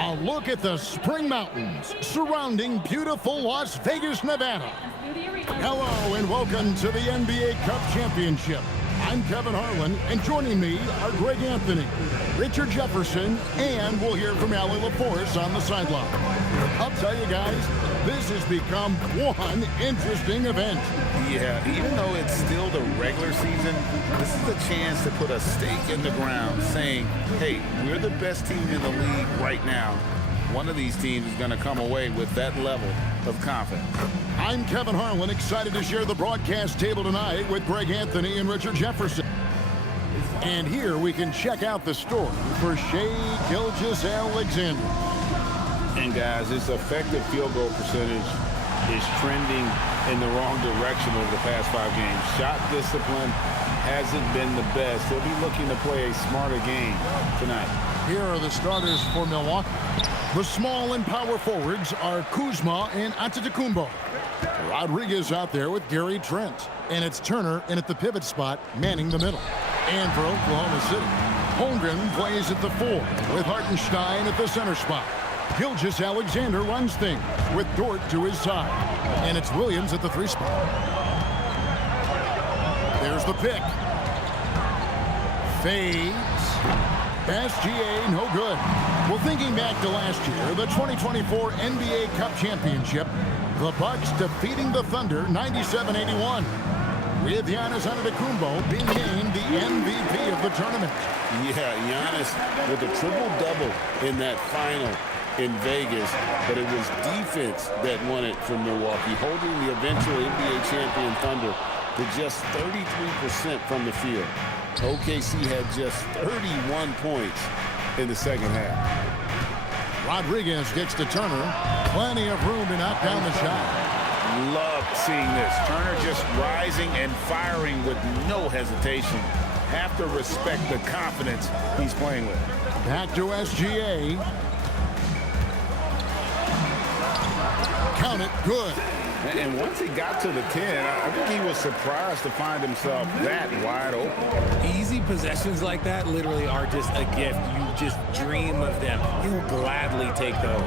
A look at the spring mountains surrounding beautiful Las Vegas, Nevada. Hello and welcome to the NBA Cup Championship. I'm Kevin Harlan, and joining me are Greg Anthony, Richard Jefferson, and we'll hear from Allie LaForce on the sideline. I'll tell you guys, this has become one interesting event. Yeah, even though it's still the regular season, this is a chance to put a stake in the ground saying, hey, we're the best team in the league right now. One of these teams is going to come away with that level of confidence. I'm Kevin Harlan, excited to share the broadcast table tonight with Greg Anthony and Richard Jefferson. And here we can check out the story for Shai Gilgeous-Alexander. And guys, his effective field goal percentage is trending in the wrong direction over the past 5 games. Shot discipline hasn't been the best. He'll be looking to play a smarter game tonight. Here are the starters for Milwaukee. The small and power forwards are Kuzma and Antetokounmpo. Rodriguez out there with Gary Trent. And it's Turner in at the pivot spot, manning the middle. And for Oklahoma City, Holmgren plays at the 4 with Hartenstein at the center spot. Gilgeous-Alexander runs things with Dort to his side. And it's Williams at the 3 spot. There's the pick. Fades. SGA, no good. Well, thinking back to last year, the 2024 NBA Cup Championship, the Bucks defeating the Thunder 97-81. With Giannis Antetokounmpo being named the MVP of the tournament. Yeah, Giannis with a triple-double in that final in Vegas, but it was defense that won it for Milwaukee, holding the eventual NBA champion Thunder to just 33% from the field. OKC had just 31 points in the second half. Rodriguez gets to Turner. Plenty of room to knock down the shot. Love seeing this. Turner just rising and firing with no hesitation. Have to respect the confidence he's playing with. Back to SGA. Count it, good. And once he got to the 10, I think he was surprised to find himself that wide open. Easy possessions like that literally are just a gift. You just dream of them. You'll gladly take those.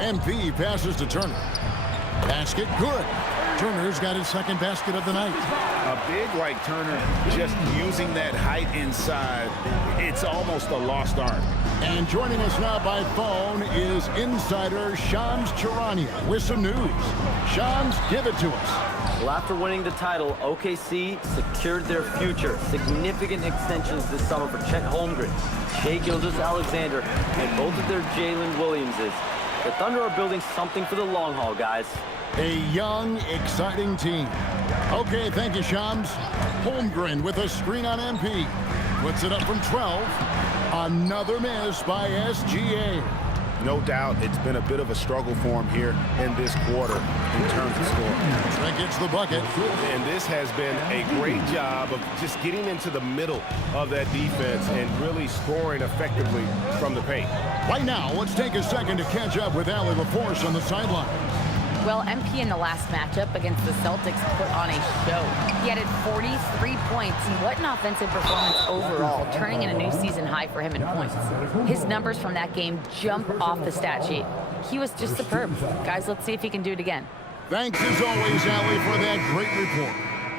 MP passes to Turner. Basket, good. Turner's got his second basket of the night. A big like Turner just using that height inside, it's almost a lost art. And joining us now by phone is insider Shams Charania with some news. Shams, give it to us. Well, after winning the title, OKC secured their future. Significant extensions this summer for Chet Holmgren, Shai Gilgeous-Alexander, and both of their Jalen Williamses. The Thunder are building something for the long haul, guys. A young, exciting team. Okay, thank you, Shams. Holmgren with a screen on MP. Puts it up from 12. Another miss by SGA. No doubt it's been a bit of a struggle for him here in this quarter in terms of scoring. Trent gets the bucket. And this has been a great job of just getting into the middle of that defense and really scoring effectively from the paint. Right now, let's take a second to catch up with Allie LaForce on the sideline. Well, MP in the last matchup against the Celtics put on a show. He added 43 points. What an offensive performance overall, turning in a new season high for him in points. His numbers from that game jump off the stat sheet. He was just superb. Guys, let's see if he can do it again. Thanks as always, Allie, for that great report.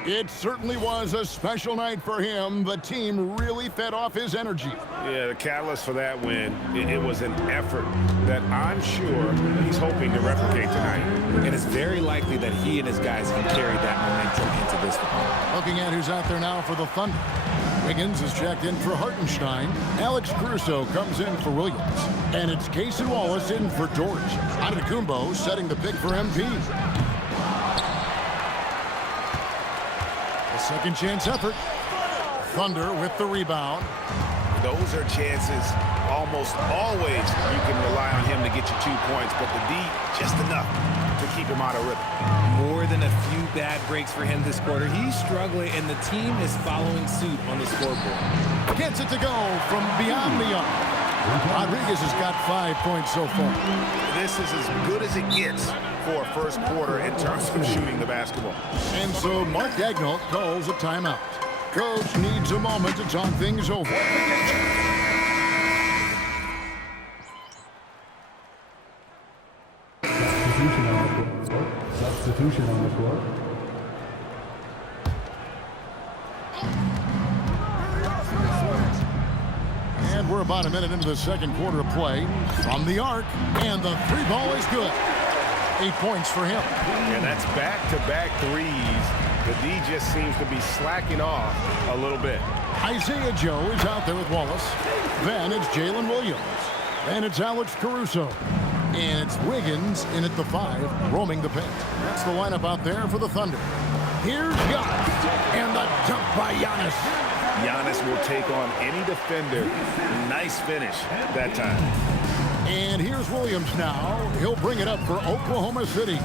It certainly was a special night for him. The team really fed off his energy. Yeah, the catalyst for that win, it was an effort that I'm sure he's hoping to replicate tonight. And it's very likely that he and his guys can carry that momentum into this one. Looking at who's out there now for the Thunder. Wiggins is checked in for Hartenstein. Alex Caruso comes in for Williams. And it's Casey Wallace in for Dort. Antetokounmpo setting the pick for MP. A second chance effort. Thunder with the rebound. Those are chances almost always you can rely on him to get you 2 points, but the D, just enough to keep him out of rhythm. More than a few bad breaks for him this quarter. He's struggling, and the team is following suit on the scoreboard. Gets it to go from beyond the arc. Rodriguez has got 5 points so far. This is as good as it gets for a first quarter in terms of shooting the basketball. And so Mark Daigneault calls a timeout. Coach needs a moment to talk things over. Substitution on the floor. And we're about a minute into the second quarter of play. From the arc, and the three ball is good. 8 points for him. And that's back-to-back threes. The D just seems to be slacking off a little bit. Isaiah Joe is out there with Wallace. Then it's Jalen Williams. Then it's Alex Caruso. And it's Wiggins in at the 5, roaming the paint. That's the lineup out there for the Thunder. Here's Giannis. And the dunk by Giannis. Giannis will take on any defender. Nice finish that time. And here's Williams now. He'll bring it up for Oklahoma City.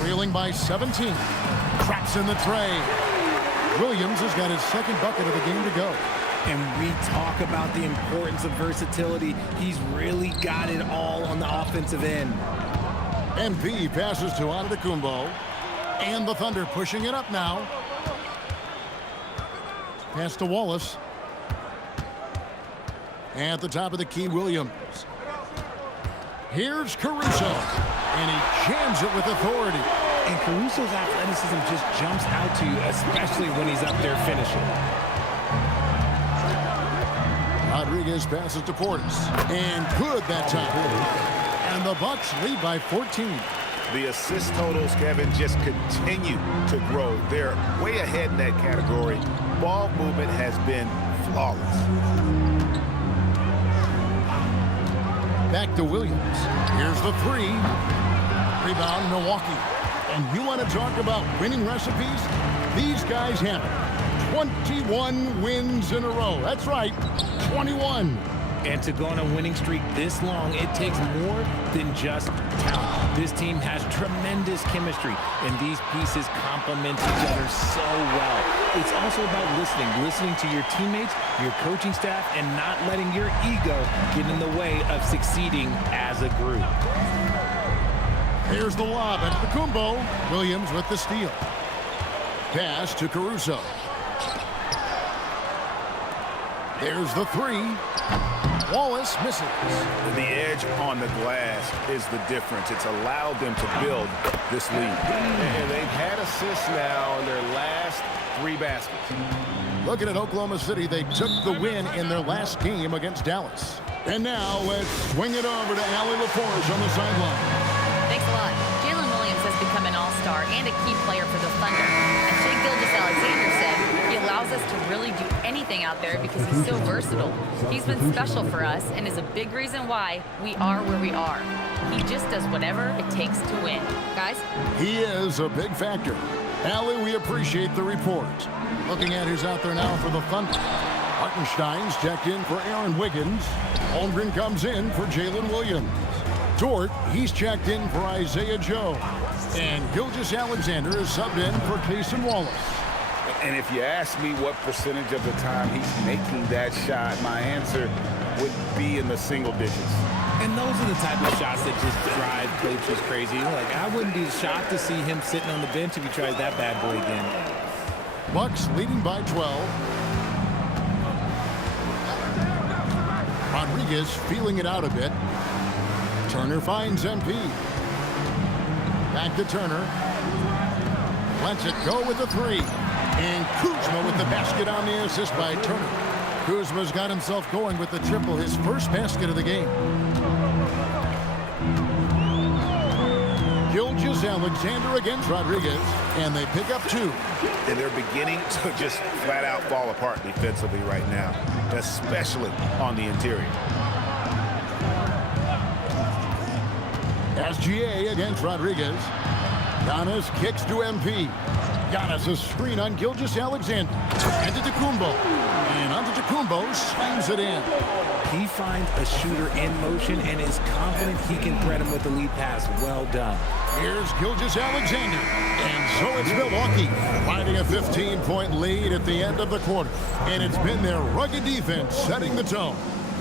Trailing by 17. Traps in the tray. Williams has got his second bucket of the game to go. And we talk about the importance of versatility. He's really got it all on the offensive end. MP passes to Antetokounmpo. And the Thunder pushing it up now. Pass to Wallace. At the top of the key, Williams. Here's Caruso. And he jams it with authority. And Caruso's athleticism just jumps out to you, especially when he's up there finishing. Rodriguez passes to Portis. And good that time. And the Bucks lead by 14. The assist totals, Kevin, just continue to grow. They're way ahead in that category. Ball movement has been flawless. Back to Williams. Here's the 3. Rebound, Milwaukee. And you want to talk about winning recipes? These guys have it. 21 wins in a row. That's right, 21. And to go on a winning streak this long, it takes more than just talent. This team has tremendous chemistry, and these pieces complement each other so well. It's also about listening to your teammates, your coaching staff, and not letting your ego get in the way of succeeding as a group. Here's the lob at Antetokounmpo. Williams with the steal. Pass to Caruso. There's the 3. Wallace misses. The edge on the glass is the difference. It's allowed them to build this lead. And they've had assists now in their last 3 baskets. Looking at Oklahoma City, they took the win in their last game against Dallas. And now let's swing it over to Allie LaForge on the sideline. Thanks a lot. Jalen Williams has become an all-star and a key player for the Thunder. As Shai Gilgeous-Alexander said, he allows us to really do anything out there because he's so versatile. He's been special for us and is a big reason why we are where we are. He just does whatever it takes to win. Guys? He is a big factor. Allie, we appreciate the report. Looking at who's out there now for the Thunder. Hartenstein's checked in for Aaron Wiggins. Holmgren comes in for Jalen Williams. Dort, he's checked in for Isaiah Joe. And Gilgeous-Alexander is subbed in for Cason Wallace. And if you ask me what percentage of the time he's making that shot, my answer would be in the single digits. And those are the type of shots that just drive coaches crazy. Like, I wouldn't be shocked to see him sitting on the bench if he tries that bad boy again. Bucks leading by 12. Rodriguez feeling it out a bit. Turner finds MP. Back to Turner. Lets it go with the 3. And Kuzma with the basket on the assist by Turner. Kuzma's got himself going with the triple, his first basket of the game. Gilgeous-Alexander against Rodriguez, and they pick up 2. And they're beginning to just flat out fall apart defensively right now, especially on the interior. SGA against Rodriguez. Giannis kicks to MP. Giannis a screen on Gilgeous-Alexander. Antetokounmpo. And Antetokounmpo slams it in. He finds a shooter in motion and is confident he can thread him with the lead pass. Well done. Here's Gilgeous-Alexander. And so it's Milwaukee finding a 15-point lead at the end of the quarter. And it's been their rugged defense setting the tone.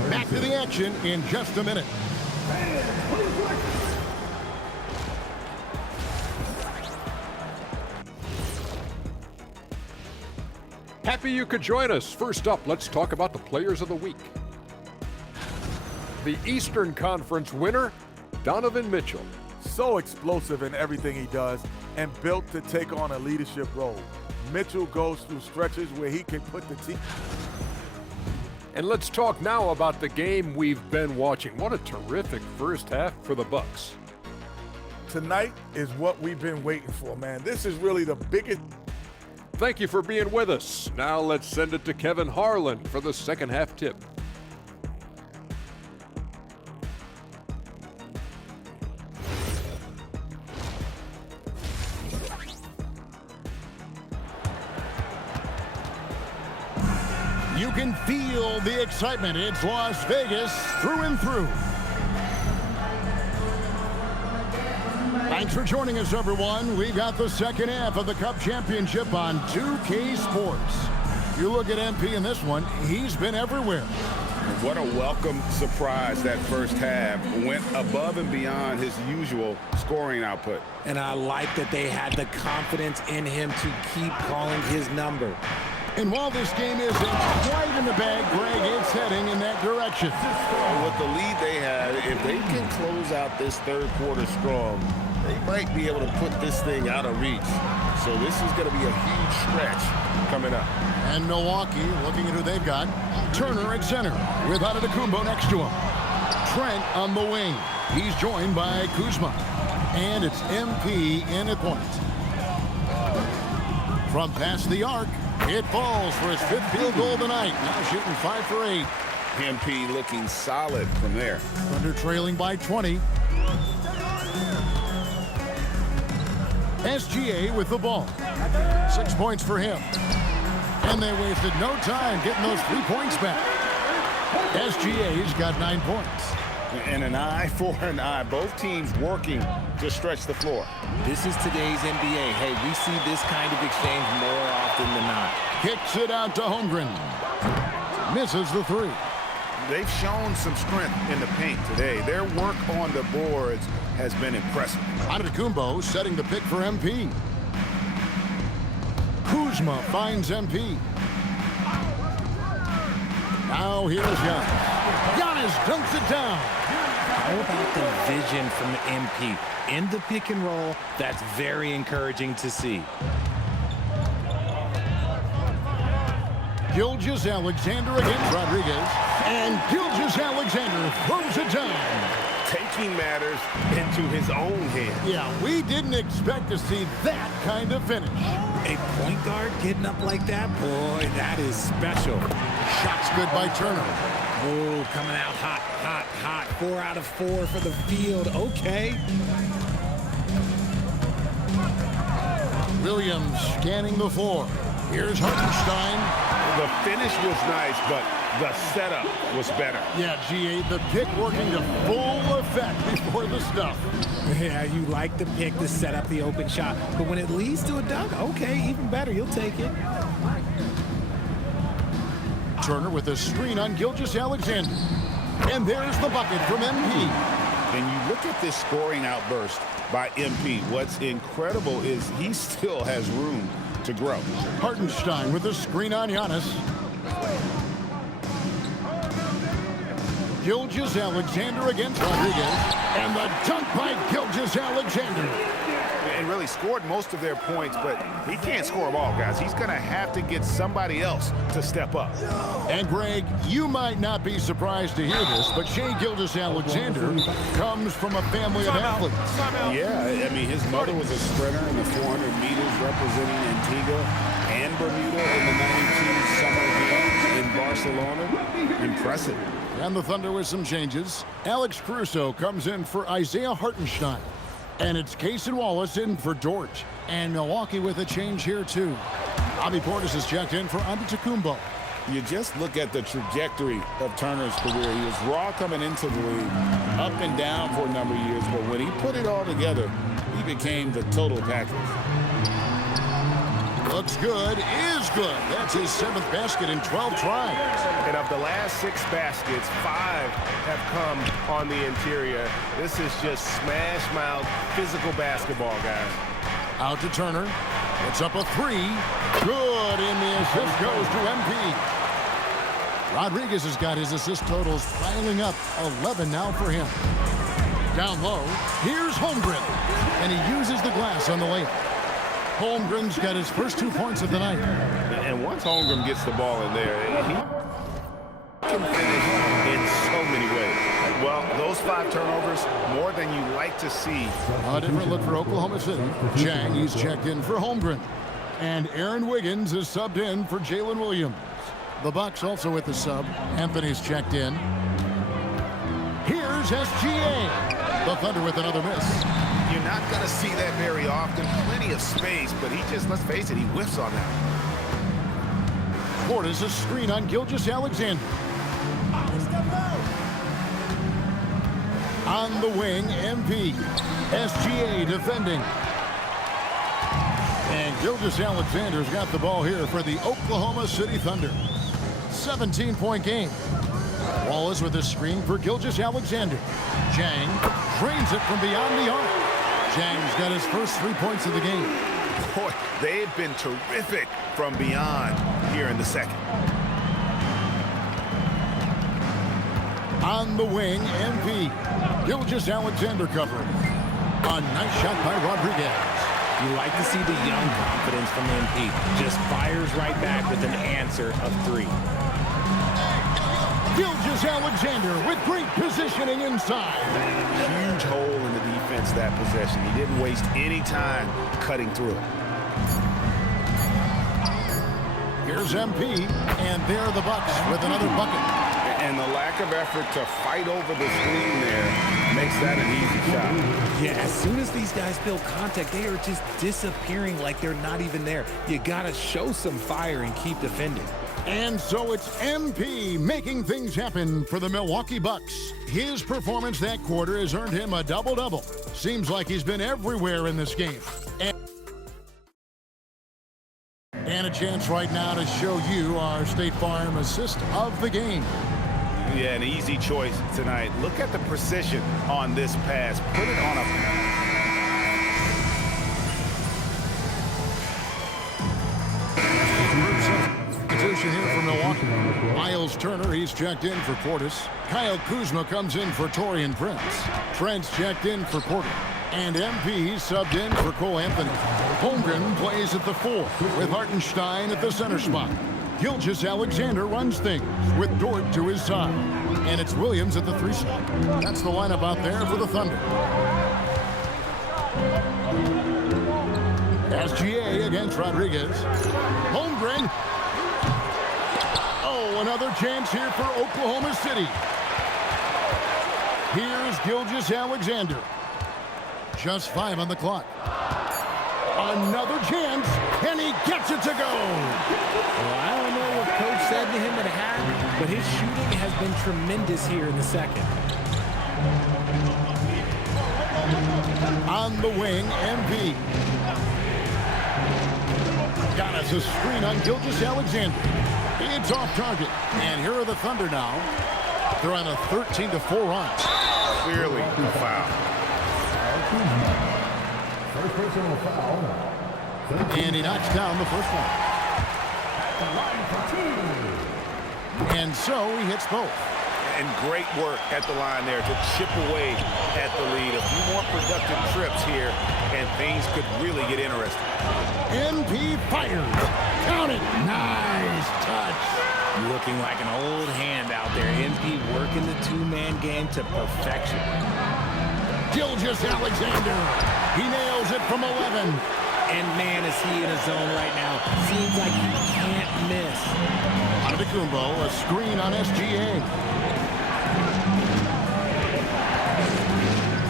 Back to the action in just a minute. Happy you could join us. First up, let's talk about the players of the week. The Eastern Conference winner, Donovan Mitchell. So explosive in everything he does and built to take on a leadership role. Mitchell goes through stretches where he can put the team. And let's talk now about the game we've been watching. What a terrific first half for the Bucks. Tonight is what we've been waiting for, man. This is really the biggest. Thank you for being with us. Now let's send it to Kevin Harlan for the second half tip. You can feel the excitement. It's Las Vegas through and through. Thanks for joining us, everyone. We've got the second half of the Cup Championship on 2K Sports. You look at MP in this one, he's been everywhere. What a welcome surprise that first half. Went above and beyond his usual scoring output. And I like that they had the confidence in him to keep calling his number. And while this game isn't quite in the bag, Greg, it's heading in that direction. With the lead they had, if they can close out this third quarter strong, they might be able to put this thing out of reach. So this is going to be a huge stretch coming up. And Milwaukee, looking at who they've got, Turner at center with Antetokounmpo next to him. Trent on the wing. He's joined by Kuzma. And it's MP in at point. From past the arc, it falls for his fifth field goal of the night. Now shooting 5 for 8. MP looking solid from there. Thunder trailing by 20. SGA with the ball. 6 points for him. And they wasted no time getting those 3 points back. SGA's got 9 points. And an eye for an eye. Both teams working to stretch the floor. This is today's NBA. Hey, we see this kind of exchange more often than not. Kicks it out to Holmgren. Misses the 3. They've shown some strength in the paint today. Their work on the boards has been impressive. Antetokounmpo setting the pick for MP. Kuzma finds MP. Now here's Giannis. Giannis dunks it down. How about the vision from MP? In the pick and roll, that's very encouraging to see. Gilgeous-Alexander against Rodriguez. And Gilgeous-Alexander throws it down. Taking matters into his own hands. Yeah, we didn't expect to see that kind of finish. A point guard getting up like that, boy, that is special. Shots good by Turner. Oh, coming out hot, hot, hot. 4 out of 4 for the field. Okay. Williams scanning the floor. Here's Hartenstein. The finish was nice, but the setup was better. Yeah, GA, the pick working to full effect before the stuff. Yeah, you like the pick to set up the open shot, but when it leads to a dunk, okay, even better, you'll take it. Turner with a screen on Gilgeous-Alexander. And there's the bucket from MP. And you look at this scoring outburst by MP. What's incredible is he still has room to grow. Hartenstein with a screen on Giannis. Gilgeous-Alexander against Rodriguez. And the dunk by Gilgeous-Alexander. And really scored most of their points, but he can't score them all, guys. He's going to have to get somebody else to step up. And Greg, you might not be surprised to hear this, but Shai Gilgeous-Alexander comes from a family of athletes. Yeah, I mean, his mother was a sprinter in the 400 meters representing Antigua and Bermuda in the 92 Summer Games in Barcelona. Impressive. And the Thunder with some changes. Alex Caruso comes in for Isaiah Hartenstein. And it's Case and Wallace in for Dort. And Milwaukee with a change here, too. Bobby Portis is checked in for Antetokounmpo. You just look at the trajectory of Turner's career. He was raw coming into the league, up and down for a number of years. But when he put it all together, he became the total package. Looks good, is good. That's his 7th basket in 12 tries. And of the last 6 baskets, 5 have come on the interior. This is just smash-mouth physical basketball, guys. Out to Turner. It's up a 3. Good, and the assist goes to MP. Rodriguez has got his assist totals piling up. 11 now for him. Down low, here's Holmgren. And he uses the glass on the layup. Holmgren's got his first 2 points of the night. And once Holmgren gets the ball in there, he can finish in so many ways. Well, those 5 turnovers, more than you like to see. A different look for Oklahoma City. Chang, he's checked in for Holmgren. And Aaron Wiggins is subbed in for Jalen Williams. The Bucks also with the sub. Anthony's checked in. Here's SGA. The Thunder with another miss. You're not going to see that very often. Plenty of space, but he just, let's face it, he whiffs on that. Portis a screen on Gilgeous-Alexander. On the wing, MP. SGA defending. And Gilgeous-Alexander's got the ball here for the Oklahoma City Thunder. 17-point game. Wallace with a screen for Gilgeous-Alexander. Chang drains it from beyond the arc. Chang's got his first 3 points of the game. Boy, they've been terrific from beyond here in the second. On the wing, MP. Gilgeous-Alexander covering. A nice shot by Rodriguez. You like to see the young confidence from MP. Just fires right back with an answer of 3. Gilgeous-Alexander with great positioning inside. Huge hole in the defense that possession. He didn't waste any time cutting through it. Here's MP, and there are the Bucks with another bucket. And the lack of effort to fight over the screen there makes that an easy shot. Yeah, as soon as these guys feel contact, they are just disappearing like they're not even there. You got to show some fire and keep defending. And so it's MP making things happen for the Milwaukee Bucks. His performance that quarter has earned him a double-double. Seems like he's been everywhere in this game. And a chance right now to show you our State Farm assist of the game. Yeah, an easy choice tonight. Look at the precision on this pass. Put it on a... Substitution here for Milwaukee. Miles Turner, he's checked in for Portis. Kyle Kuzma comes in for Torian Prince. Trent's checked in for Porter. And MP subbed in for Cole Anthony. Holmgren plays at the 4 with Hartenstein at the center spot. Gilgeous-Alexander runs things with Dort to his side. And it's Williams at the 3 spot. That's the lineup out there for the Thunder. SGA against Rodriguez. Holmgren. Oh, another chance here for Oklahoma City. Here's Gilgeous-Alexander. Just 5 on the clock. Another chance, and he gets it to go. Well, I don't know what Coach said to him at half, but his shooting has been tremendous here in the second. On the wing, MP. Got us a screen on Gilgeous-Alexander. It's off target. And here are the Thunder now. They're on a 13-4 run. Clearly a foul. First personal foul. And he knocks down the first one. And so he hits both. And great work at the line there to chip away at the lead. A few more productive trips here, and things could really get interesting. MP fires. Count it. Nice touch. Looking like an old hand out there. MP working the 2-man game to perfection. Gilgeous-Alexander. He nails it from 11. And man, is he in a zone right now. Seems like he can't miss. Antetokounmpo, a screen on SGA.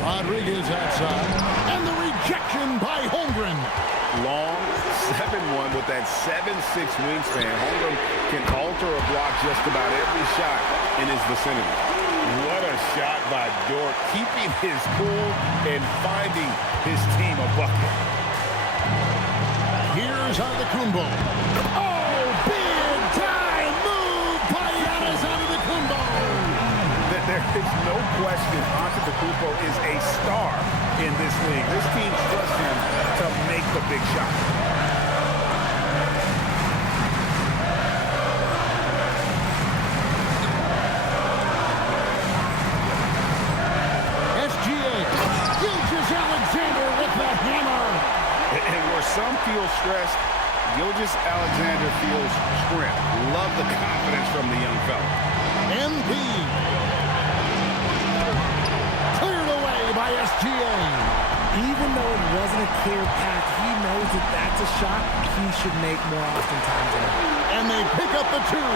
Rodriguez outside. And the rejection by Holmgren. Long 7-1 with that 7'6" wingspan. Holmgren can alter a block just about every shot in his vicinity. What a shot by Dort, keeping his cool and finding his team a bucket. Here's Antetokounmpo. Oh, big time move by Giannis Antetokounmpo. There is no question Antetokounmpo is a star in this league. This team trusts him to make the big shot. SGA stressed, Gilgeous Alexander feels strength. Love the confidence from the young fella. MP. Cleared away by SGA. Even though it wasn't a clear path, he knows that that's a shot he should make more oftentimes than not. And they pick up the two.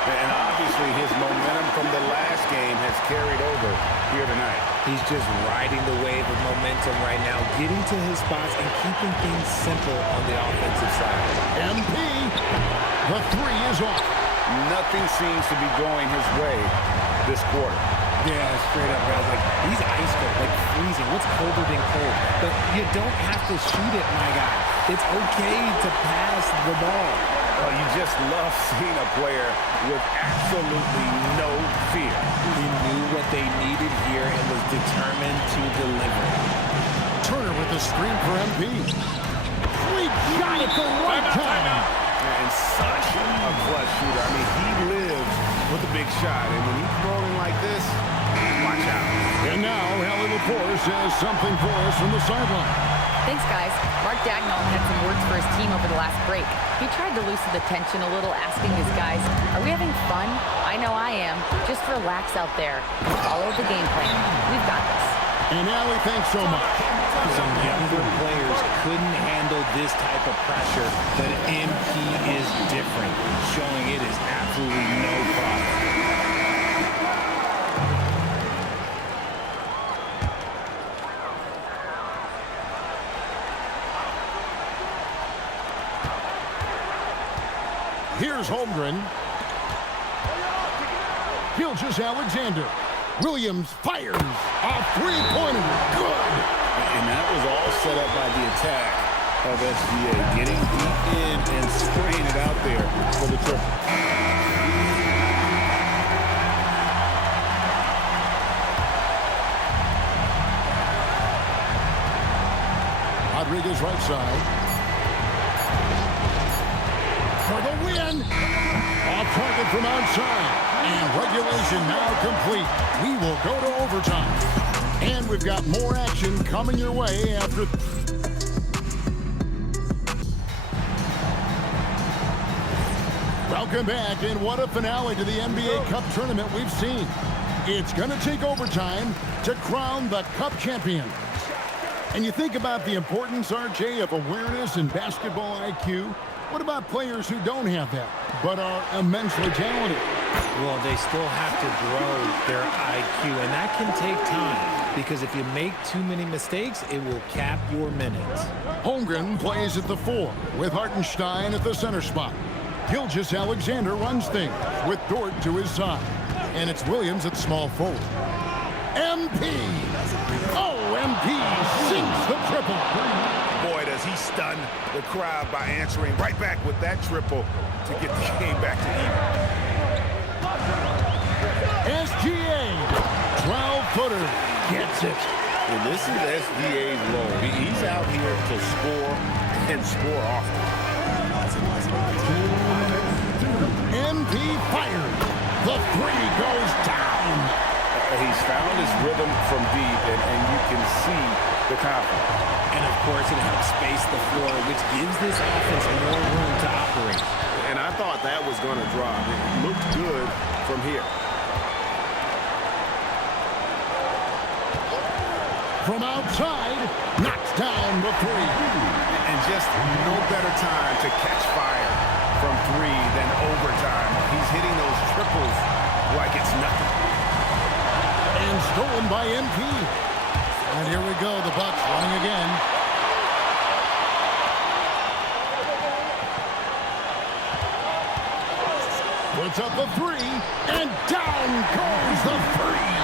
And obviously his momentum from the last game has carried over here tonight. He's just riding the wave of momentum right now, getting to his spots and keeping things simple on the offensive side. MP. The three is off. Nothing seems to be going his way this quarter. Yeah, straight up, guys. Like, he's ice cold, like freezing. What's colder than cold? But you don't have to shoot it, my guy. It's okay to pass the ball. Well, you just love seeing a player with absolutely no fear. He knew what they needed here and was determined to deliver. Turner with the screen for MP. Sweet shot at the right time. And such a clutch shooter. I mean, he lives with a big shot. And when he's rolling like this, watch out. And now, Hallie LaForce says something for us from the sideline. Thanks, guys. Mark Dagnall had some words for his team over the last break. He tried to loosen the tension a little, asking his guys, are we having fun? I know I am. Just relax out there and follow the game plan. We've got this. And Allie, thanks so much. Some younger players couldn't handle this type of pressure, but MP is different, showing it is absolutely no problem. Here's Holmgren. Gilgeous Alexander. Williams fires. A three-pointer. Good. And that was all set up by the attack of SGA. Getting deep in and spraying it out there for the triple. Rodriguez right side. For the win. Off target from outside. And regulation now complete. We will go to overtime. And we've got more action coming your way after... Welcome back, and what a finale to the NBA Cup tournament we've seen. It's going to take overtime to crown the Cup champion. And you think about the importance, RJ, of awareness and basketball IQ. What about players who don't have that, but are immensely talented? Well, they still have to grow their IQ, and that can take time, because if you make too many mistakes, it will cap your minutes. Holmgren plays at the 4, with Hartenstein at the center spot. Gilgeous Alexander runs things, with Dort to his side. And it's Williams at small forward. MP! Oh, MP sinks the triple! Boy, does he stun the crowd by answering right back with that triple to get the game back to even. SGA, 12-footer, gets it. And this is SGA's role. He's out here to score and score often. MP fired. The three goes down. He's found his rhythm from deep, and you can see the confidence. And, of course, it helps space the floor, which gives this offense more room to operate. And I thought that was going to drop. It looked good from here. From outside, knocks down the three. And just no better time to catch fire from three than overtime. He's hitting those triples like it's nothing. And stolen by MP. And here we go, the Bucks running again. Puts up a three, and down goes the three.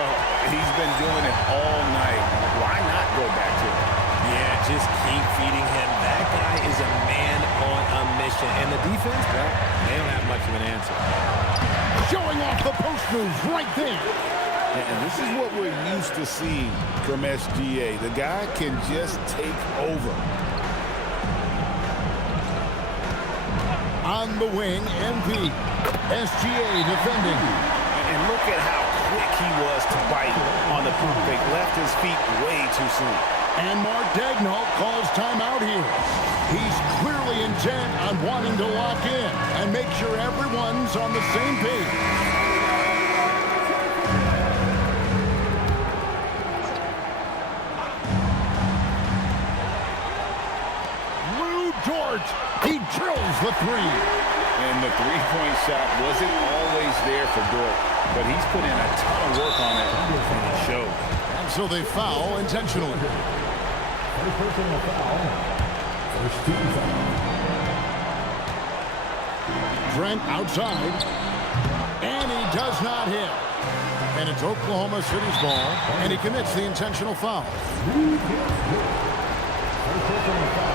Well, he's been doing it all night. Why not go back to it? Yeah, just keep feeding him. That guy is a man on a mission. And the defense, well, they don't have much of an answer. Showing off the post moves right there. And this is what we're used to seeing from SGA. The guy can just take over. On the wing, MP. SGA defending. And look at how quick he was to bite on the pump fake. Left his feet way too soon. And Mark Daigneault calls timeout here. He's clearly intent on wanting to lock in and make sure everyone's on the same page. Lou Dort, he drills the three. And the three-point shot wasn't always there for Dort, but he's put in a ton of work on it, and it showed. And so they foul intentionally. First personal foul. First team foul. Trent outside. And he does not hit. And it's Oklahoma City's ball, and he commits the intentional foul. First personal foul.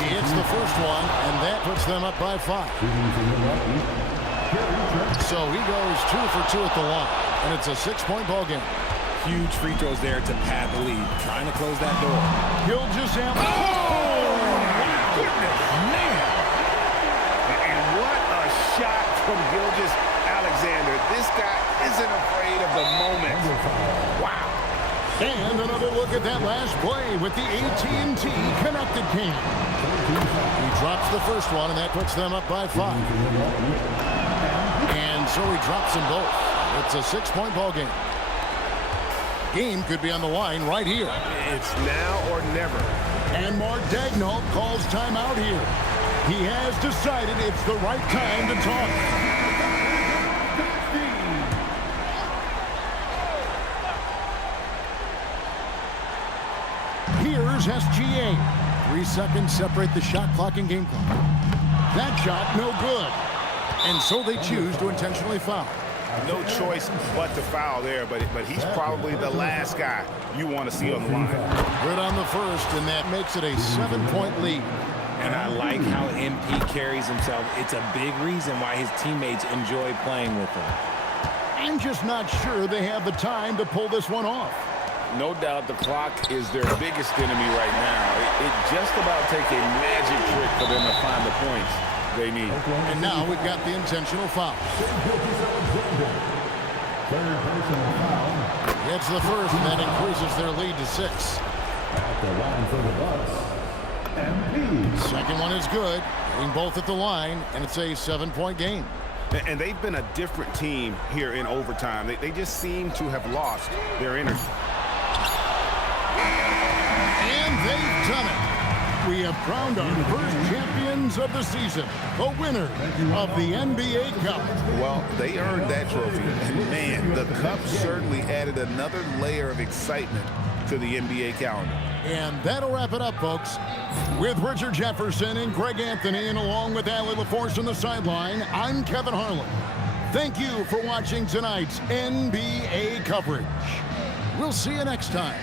He hits the first one, and that puts them up by 5. So he goes 2 for 2 at the line, and it's a 6-point ball game. Huge free throws there to pad the lead, trying to close that door. Gilgeous-Alexander. Oh, goodness, man. And what a shot from Gilgeous-Alexander. This guy isn't afraid of the moment. Wow. And another look at that last play with the AT&T connected game. He drops the first one, and that puts them up by 5. And so he drops them both. It's a 6-point ball game. Game could be on the line right here. It's now or never. And Mark Daigneault calls timeout here. He has decided it's the right time to talk. Here's SGA. 3 seconds separate the shot clock and game clock. That shot no good. And so they choose to intentionally foul. No choice but to foul there, but he's probably the last guy you want to see on the line. Good on the first, and that makes it a 7-point lead. And I like how MP carries himself. It's a big reason why his teammates enjoy playing with him. I'm just not sure they have the time to pull this one off. No doubt the clock is their biggest enemy right now. It just about takes a magic trick for them to find the points they need. And now we've got the intentional foul. Third personal foul. It's the first, and that increases their lead to 6. At the line for the Bucks, MP. Second one is good. Hitting both at the line, and it's a 7-point game. And they've been a different team here in overtime. They just seem to have lost their energy. And they've done it. We have crowned our first champions of the season, the winner of the NBA Cup. Well, they earned that trophy. And man, the Cup certainly added another layer of excitement to the NBA calendar. And that'll wrap it up, folks. With Richard Jefferson and Greg Anthony, and along with Allie LaForce on the sideline, I'm Kevin Harlan. Thank you for watching tonight's NBA coverage. We'll see you next time.